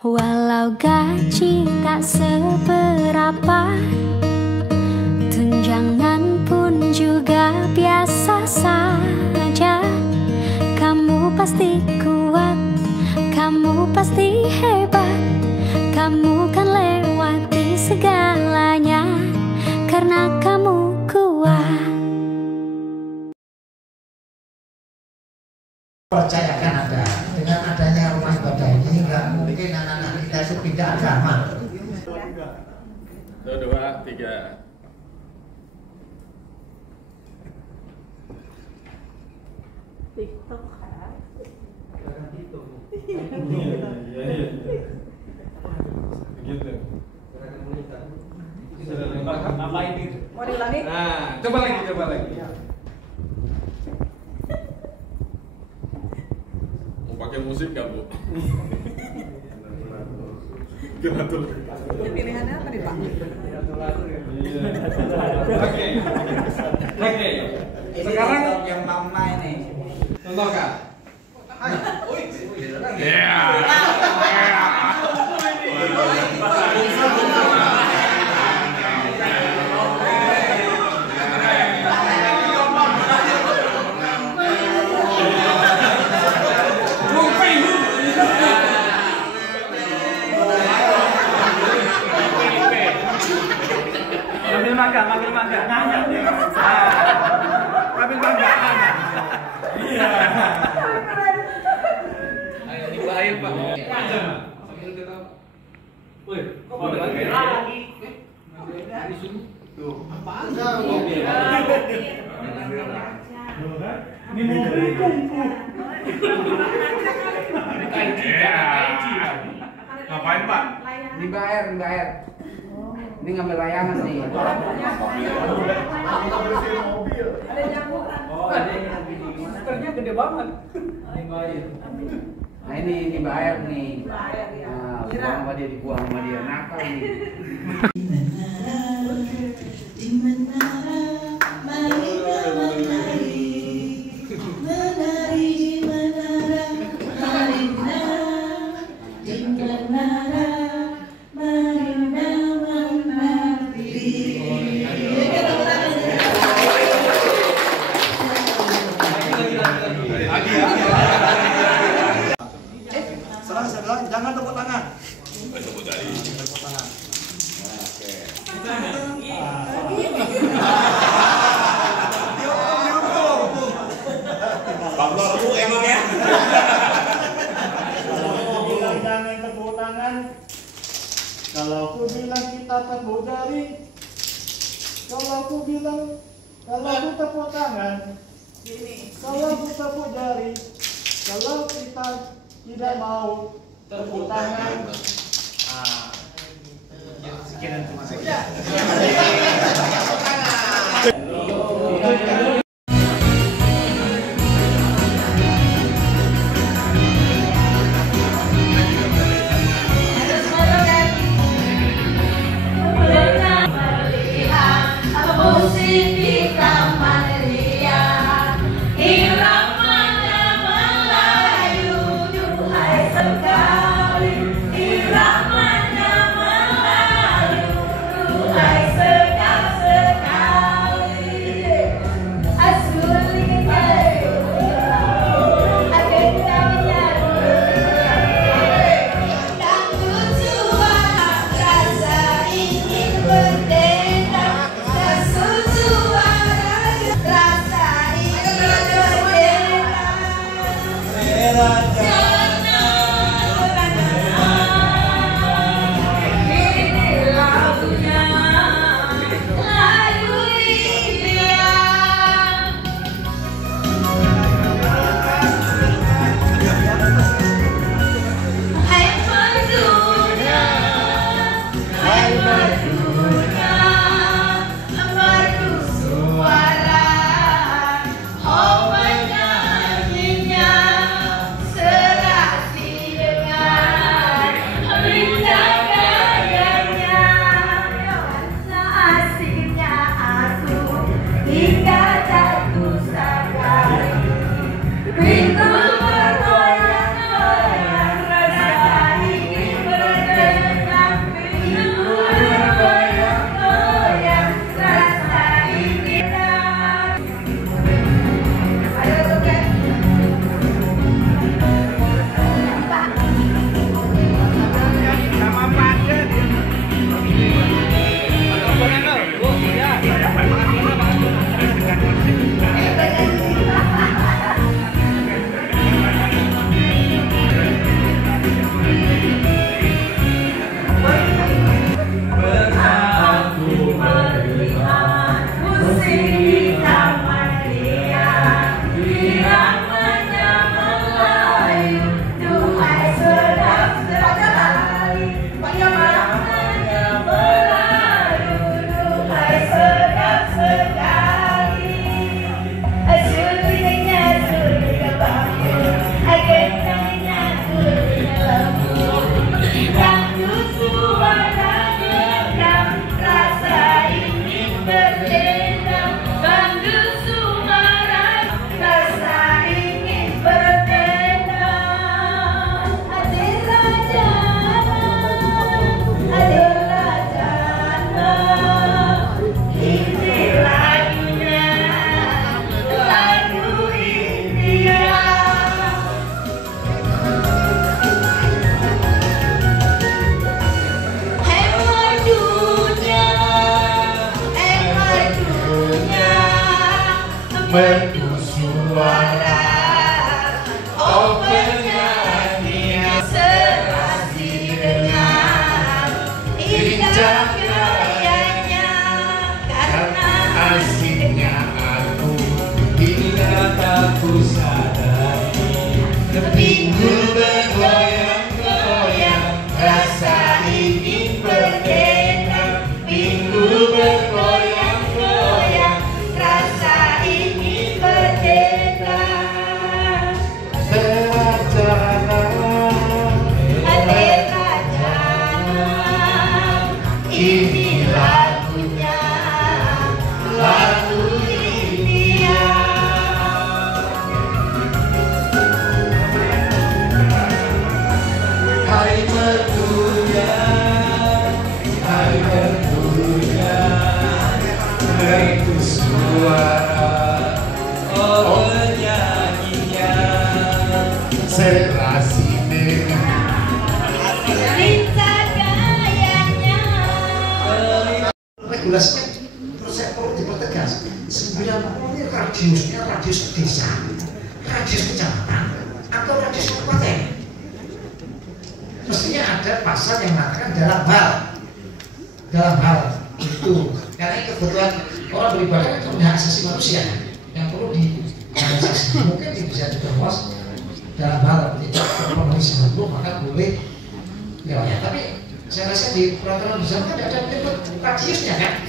Walau gaji tak seberapa, tunjangan pun juga biasa saja. Kamu pasti kuat, kamu pasti hebat, kamu kan lewati segalanya karena kamu kuat. Percayakan ada, dengan adanya rumah ibadah ini nggak mungkin anak-anak kita itu pindah agama. 1, 2, 3. TikTok kan? Iya. Begitu. Ngapain itu? Mau diulangi? Nah, coba lagi. Mau pakai musik nggak, Bu? Geratul. Ini pilihannya apa nih, Pak? Oke. Sekarang yang mama ini. contohkan. Iya. Ambil mangga. Nanya nih. Ambil mangga. Iya. Ayo dibahayain, Pak. Sambil kita. Woi, kok lagi? Tuh, apaan? Ini mau beli kumpul. Ngapain, Pak? Dibayar. Ini ngambil layangan nih. Ada nyamburan. Oh, ada yang lagi di Maskernya gede banget. Nah ini dibayar nih. Dibayar, ya. Nah, Kira. dibuang sama dia nakal nih. Jangan tepuk tangan. Tepuk jari. Tepuk tangan. Bangor Bu emang ya. Kalau aku bilang jangan tepuk tangan, kalau aku bilang kita tepuk jari, kalau aku bilang kalau aku tepuk tangan, kalau aku tepuk jari, kalau kita tidak mau tepuk tangan. Sekian terima kasih. Irama Melayu, duhai sekar merdu suara, oh penyanyi yang serasi dengan indah gayanya, karena asiknya aku hingga tak ku sadari, pinggul bergoyang-goyang, rasa ingin berdendang, pinggul bergoyang-goyang, rasa ingin berdendang. Ini lagunya, lagu India. Hai merdunya, hai merdunya, merdu suara, oh penyanyinya, serasi dengan regulasinya. Terus saya perlu dipertegas, 90 ini radiusnya radius desa, radius kecamatan, atau radius kabupaten. Mestinya ada pasal yang mengatakan dalam hal itu, karena ini kebutuhan orang beribadah itu punya asasi manusia yang perlu direalisasi. Mungkin bisa diperluas dalam hal tidak terpenuhi 90 maka boleh ya, tapi saya rasa di peraturan bersama tidak ada menyebut radiusnya kan.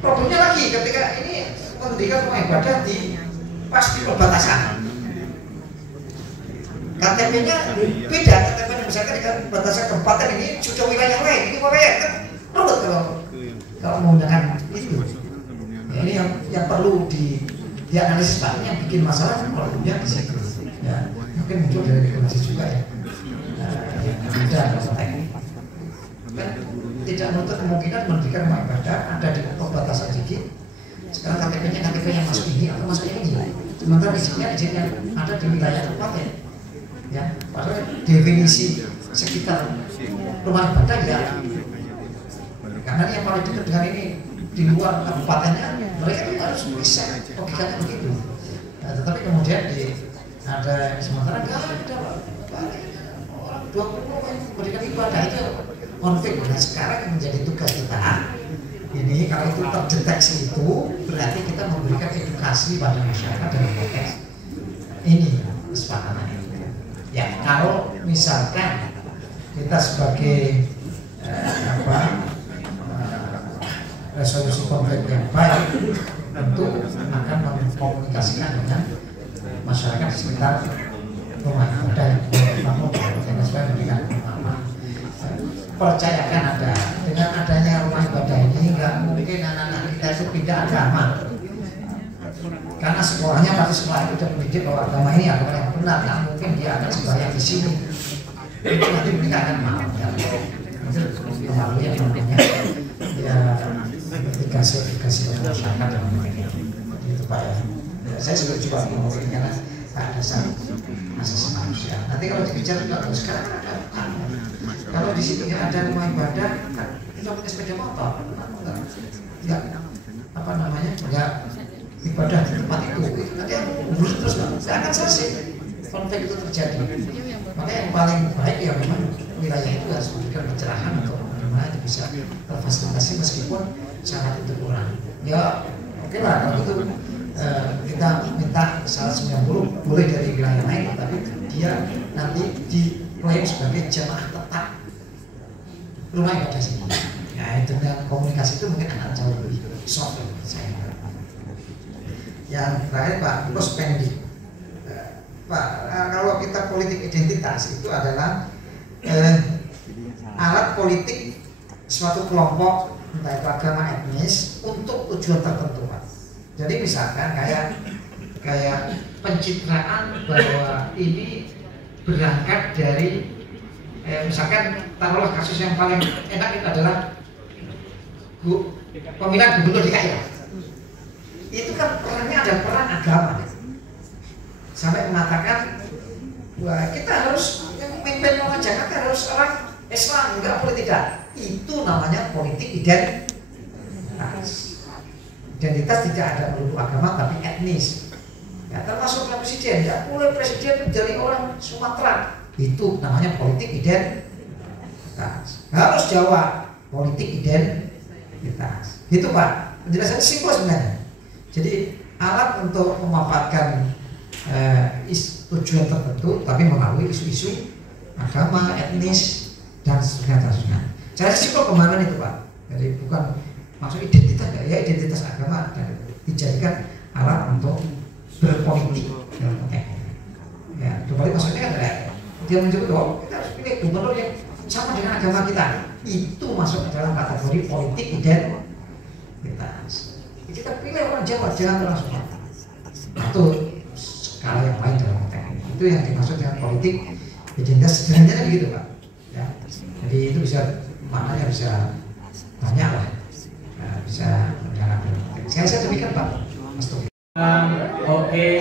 Problemnya lagi ketika ini mendirikan rumah ibadah di pas di perbatasan, KTP-nya beda, KTP-nya misalkan di batasan kabupaten ini sudah wilayah lain, ini wilayah kan perlu kalau menggunakan itu. Ya, ini yang perlu dianalisis Pak, yang bikin masalah problemnya di situ. Ya, mungkin muncul dari regulasi juga ya. Beda konteks. Kan tidak menutup kemungkinan mendirikan rumah ibadah ada di perbatasan sedikit. Sekarang KTP-nya KTP yang masuk ini atau masuk ini. Sementara izinnya ada di wilayah kabupaten. Ya, padahal definisi sekitar rumah ibadah ya. Karena yang paling dekat dengan ini di luar kabupatennya, mereka itu harus bisa logikanya begitu. Nah, tetapi kemudian ada sementara nggak ada orang 20 berikan ibadah itu konflik. Nah sekarang yang menjadi tugas kita ini, kalau itu terdeteksi itu berarti kita memberikan edukasi pada masyarakat dalam konteks ini kesepakatan ini. Ya kalau misalkan kita sebagai resolusi konflik yang baik tentu akan mengkomunikasikan dengan masyarakat di sekitar rumah ibadah yang bangun dan supaya memberikan percayakan ada dengan adanya rumah ibadah ini nggak mungkin anak-anak kita itu pindah agama, karena sekolahnya pasti sekolah itu sudah mendidik bahwa agama ini agama yang benar, nggak mungkin dia akan sembahyang di sini. Itu nanti mereka akan mau ya, itu melalui yang namanya ya edukasi masyarakat dan itu Pak ya. Saya setuju Pak mungkin karena ada asasi manusia. Nanti kalau dikejar kalau sekarang ada kalau di situ ada rumah ibadah, kita punya sepeda motor, nggak apa namanya, nggak ibadah di tempat itu nanti urus terus nggak akan selesai konflik itu terjadi. Makanya yang paling baik ya memang wilayah itu harus memberikan pencerahan untuk bagaimana itu bisa terfasilitasi meskipun syarat itu kurang. Ya oke lah kalau itu kita minta syarat 90 boleh dari wilayah lain, tapi dia nanti diklaim sebagai jamaah tetap rumah ibadah sini. Ya itu dengan komunikasi itu mungkin akan jauh lebih soft menurut saya. Yang terakhir Pak Kuspendi, Pak kalau kita politik identitas itu adalah alat politik suatu kelompok entah itu agama etnis untuk tujuan tertentu Pak. Jadi misalkan kayak pencitraan bahwa ini berangkat dari misalkan taruhlah kasus yang paling enak itu adalah pemilihan gubernur DKI. Itu kan perannya ada peran agama. Sampai mengatakan wah kita harus yang memimpin orang Jakarta harus orang Islam, enggak boleh tidak. Itu namanya politik identitas. Identitas tidak ada melulu agama tapi etnis. Ya, termasuk presiden, ya boleh presiden dari orang Sumatera, itu namanya politik identitas. Harus Jawa, politik identitas. Itu Pak, penjelasannya simpel sebenarnya. Jadi alat untuk memaparkan tujuan tertentu, tapi melalui isu-isu agama, etnis, dan seterusnya. Saya simpel kemana itu Pak. Jadi bukan maksud identitas, ya identitas agama dan dijadikan alat untuk berpolitik dalam konteks. Ya, kembali maksudnya kan dia menyebut bahwa kita harus pilih gubernur yang sama dengan agama kita. Itu masuk ke dalam kategori politik identitas. Kita pilih orang Jawa, jangan orang Sumatera. Atau skala yang lain dalam konteks ini. Itu yang dimaksud dengan politik identitas. Sebenarnya begitu Pak. Ya, jadi itu bisa maknanya bisa banyak lah. Ya, bisa mendalam. Saya demikian Pak. Mas Tobi. Oke,